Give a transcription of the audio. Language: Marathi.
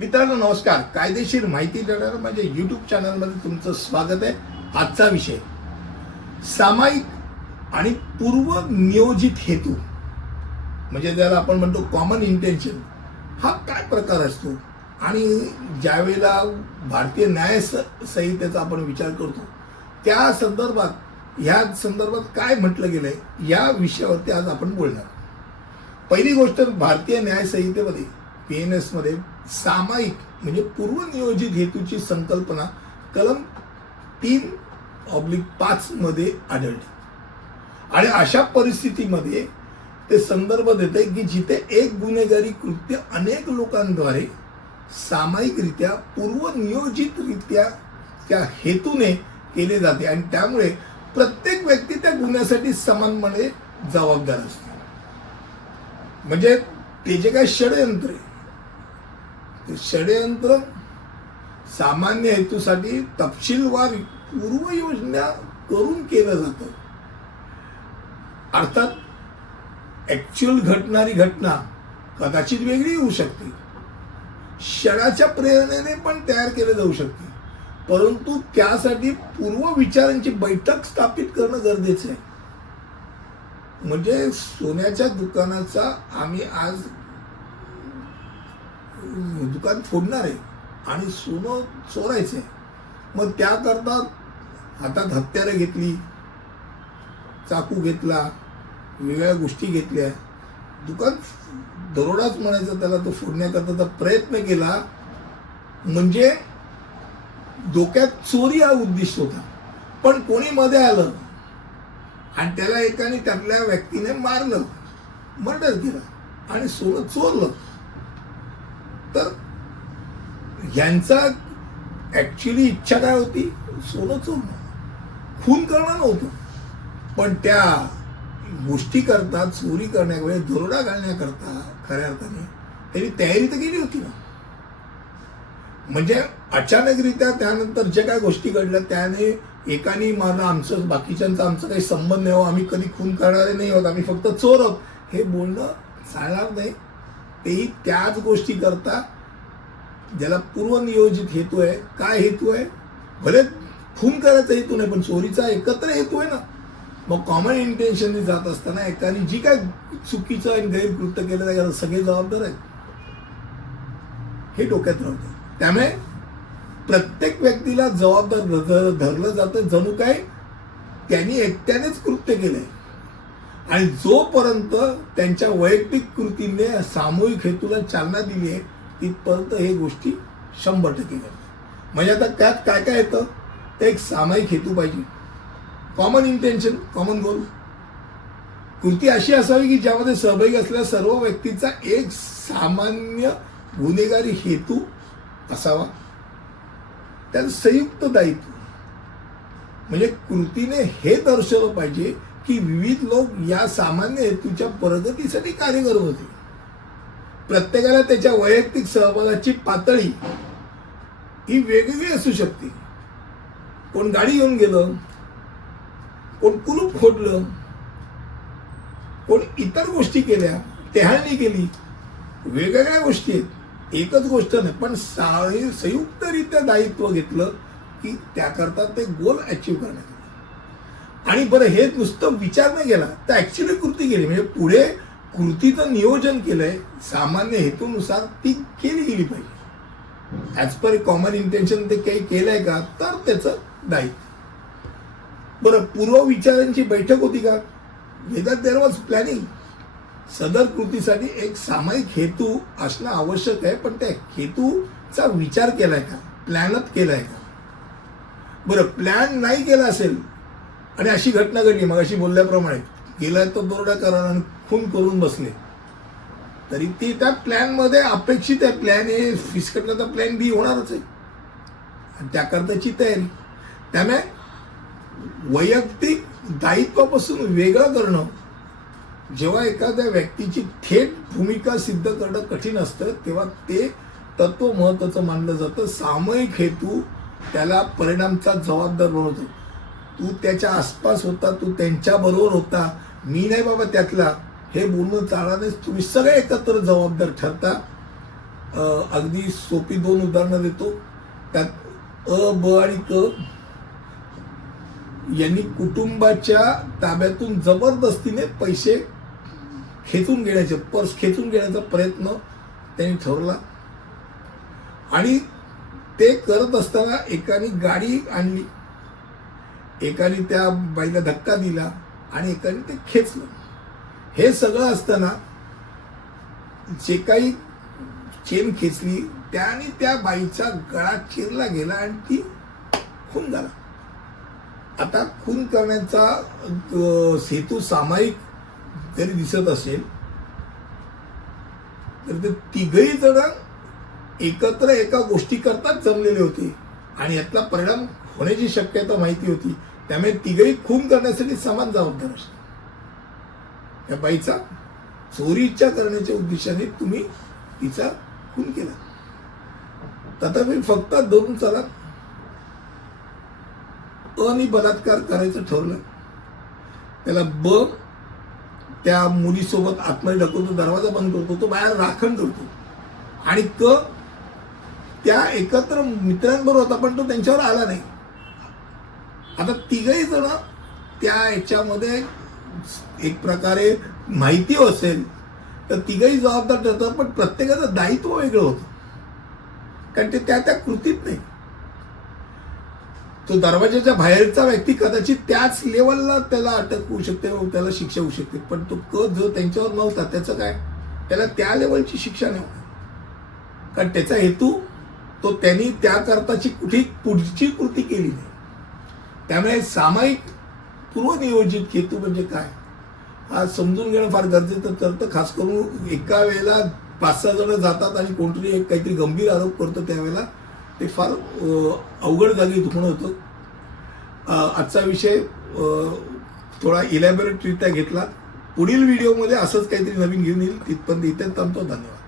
मित्रांनो नमस्कार. कायदेशीर माहिती देणाऱ्या माझ्या युट्यूब चॅनलमध्ये तुमचं स्वागत आहे. आजचा विषय सामायिक आणि पूर्व नियोजित हेतू म्हणजे ज्याला आपण म्हणतो कॉमन इंटेन्शन हा काय प्रकार असतो? आणि ज्यावेळेला भारतीय न्याय संहितेचा आपण विचार करतो त्या संदर्भात ह्या संदर्भात काय म्हटलं गेलंय या विषयावरती आज आपण बोलणार पहिली गोष्ट भारतीय न्याय संहितेमध्ये पी एन एसमध्ये सामायिक म्हणजे पूर्वनियोजित हेतूची संकल्पना कलम तीन ऑब्लिक पाच मध्ये आढळली. आणि अशा परिस्थितीमध्ये ते संदर्भ देते की जिथे एक गुन्हेगारी कृत्य अनेक लोकांद्वारे सामायिकरित्या पूर्वनियोजितरित्या त्या हेतूने केले जाते आणि त्यामुळे प्रत्येक व्यक्ती त्या गुन्ह्यासाठी समानपणे जबाबदार असते. म्हणजे ते जे काय षडयंत्र आहे ते षडयंत्र सामान्य हेतूसाठी तपशीलवार पूर्वयोजना करून केलं जातं. अर्थात ऍक्च्युअल घटणारी घटना कदाचित वेगळी होऊ शकते. क्षणाच्या प्रेरणेने पण तयार केले जाऊ शकते. परंतु त्यासाठी पूर्व विचारांची बैठक स्थापित करणं गरजेचं आहे. म्हणजे सोन्याच्या दुकानाचा आम्ही आज दुकान फोडणार आहे आणि सोनं चोरायचं आहे मग त्याकरता हातात हत्यारं घेतली चाकू घेतला वेगळ्या गोष्टी घेतल्या. दुकान दरोडाच म्हणायचा त्याला तो फोडण्याकरता प्रयत्न केला म्हणजे डोक्यात चोरी हा उद्दिष्ट होता. पण कोणी मध्ये आलं आणि त्याला एकाने त्यातल्या व्यक्तीने मारलं मर्डर केलं आणि सोनं चोरलं. तर यांचा ॲक्च्युली इच्छा काय होती? सोनं चोरणं खून करणं नव्हतं. पण त्या गोष्टी करता चोरी करण्यावेळेस दरोडा घालण्याकरता खऱ्या अर्थाने त्यांनी तयारी तर केली होती ना. म्हणजे अचानकरित्या त्यानंतर ज्या काय गोष्टी घडल्या त्याने एकाने मारलं आमचं बाकीच्यांचा आमचा काही संबंध नाही हो आम्ही कधी खून करणारे नाही आहोत आम्ही फक्त चोर आहोत. हे बोलणं चालणार नाही. तेही त्याच गोष्टी करता ज्याला पूर्वनियोजित हेतू आहे. काय हेतू आहे? भले खून करायचा हेतू नाही पण चोरीचा एकत्र हेतू आहे ना. मग कॉमन इंटेन्शनने जात असताना एकाने जी काय चुकीचं आणि गैरकृत्य केलं त्याला सगळे जबाबदार आहेत. हे डोक्यात राहतं. त्यामुळे प्रत्येक व्यक्तीला जबाबदार धरलं जातं. जणू काय? त्यांनी एकट्यानेच कृत्य केलंय. आणि जोपर्यंत त्यांच्या वैयक्तिक कृतीने सामूहिक हेतूला चालना दिली आहे तिथपर्यंत हे गोष्टी शंभर टक्के घडतात. म्हणजे आता त्यात काय काय येतं? एक सामायिक हेतू पाहिजे. कॉमन इंटेन्शन कॉमन गोल कृती अशी असावी की ज्यामध्ये सहभागी असलेल्या सर्व व्यक्तीचा एक सामान्य गुन्हेगारी हेतू असावा. त्यात संयुक्त दायित्व. म्हणजे कृतीने हे दर्शवलं पाहिजे की विविध लोक या सामान्य हेतूच्या प्रगतीसाठी कार्य करत होते. प्रत्येकाला त्याच्या वैयक्तिक सहभागाची पातळी ही वेगवेगळी असू शकते. कोण गाडी घेऊन गेलं कोण कुलूप फोडलं कोण इतर गोष्टी केल्या टेहाळणी केली वेगवेगळ्या गोष्टी आहेत. एकच गोष्ट नाही पण सा- संयुक्तरित्या दायित्व घेतलं की त्याकरता ते गोल अचीव करण्यात आणि बरं हे नुसतं विचार नाही केला तर ऍक्च्युली कृती केली. म्हणजे पुढे कृतीचं नियोजन केलंय सामान्य हेतूनुसार ती केली गेली पाहिजे. ॲज पर कॉमन इंटेन्शन ते काही केलंय का तर त्याचं दायित्व. बरं पूर्व विचारांची बैठक होती का? वेदात देर वॉज प्लॅनिंग सदर कृतीसाठी एक सामायिक हेतू असणं आवश्यक आहे पण त्या हेतूचा विचार केलाय का? प्लॅनच केलाय का? बरं प्लॅन नाही केला असेल आणि अशी घटना घडली. मग अशी बोलल्याप्रमाणे गेला तो दोरडा करा आणि खून करून बसले. तरी ती त्या प्लॅनमध्ये अपेक्षित आहे. प्लॅन ए तर प्लॅन बी होणारच आहे. आणि त्याकरताची तयारी. त्यामुळे वैयक्तिक दायित्वापासून वेगळं करणं. जेव्हा एखाद्या व्यक्तीची थेट भूमिका सिद्ध करणं कठीण असतं तेव्हा ते तत्व महत्त्वाचं मानलं जातं. सामयिक हेतू त्याला परिणामचा जबाबदार बनवतो. तू त्याच्या आसपास होता तू त्यांच्याबरोबर होता. मी नाही बाबा त्यातला. हे बोलणं चालणार तुम्ही सगळे एकत्र जबाबदार ठरता. अगदी सोपी दोन उदाहरणं देतो. त्यात अ ब आणि क यांनी कुटुंबाच्या ताब्यातून जबरदस्तीने पैसे खेचून घेण्याचे पर्स खेचून घेण्याचा प्रयत्न त्यांनी ठरवला. आणि ते करत असताना एकाने गाडी आणली. एकाने त्या बाईला धक्का दिला आणि एकाने ते खेचलं. हे सगळं असताना जे काही चेन खेचली त्याने त्या बाईचा गळा चिरला गेला आणि ती खून झाला. आता खून करण्याचा हेतू सामायिक जरी दिसत असेल तर ते तिघही जण एकत्र एका गोष्टी करताच जमलेले होते. आणि यातला परिणाम होण्याची शक्यता माहिती होती. त्यामुळे तिघही खून करण्यासाठी समान जबाबदार असतात. या बाईचा चोरीच्या करण्याच्या उद्देशाने तुम्ही तिचा खून केला. तथापि फक्त दोन चला आणि बलात्कार करायचं ठरलं. त्याला ब त्या मुलीसोबत आतमध्ये ढकलतो दरवाजा बंद करतो तो बाहेर राखण करतो. आणि क त्या एकत्र मित्रांबरोबर होता पण तो त्यांच्यावर आला नाही. आता तिघही जण त्या याच्यामध्ये एक प्रकारे माहिती असेल तर तिघही जबाबदार ठरतात पण प्रत्येकाचं दायित्व वेगळं होतं. कारण ते त्या त्या कृतीत नाही. तो दरवाजाच्या बाहेरचा व्यक्ती कदाचित त्याच लेवलला त्याला अटक होऊ शकते व त्याला शिक्षा होऊ शकते पण तो क जो त्यांच्यावर नव्हता त्याचं काय? त्याला त्या लेवलची शिक्षा नाही कारण त्याचा हेतू तो त्यांनी त्या करताची कुठे पुढची कृती केली नाही. त्यामुळे सामायिक पूर्वनियोजित हेतू म्हणजे काय? हा समजून घेणं फार गरजेचं ठरतं खास करून एका वेळेला पाच सहा जण जातात आणि कोणतरी एक काहीतरी गंभीर आरोप करतो त्यावेळेला. ते फार अवघड जागी दुखणं होतं. आजचा विषय थोडा इलॅबोरेटरित्या घेतला. पुढील व्हिडिओमध्ये असंच काहीतरी नवीन घेऊन येईल. तिथपर्यंत इथे थांबतो. धन्यवाद.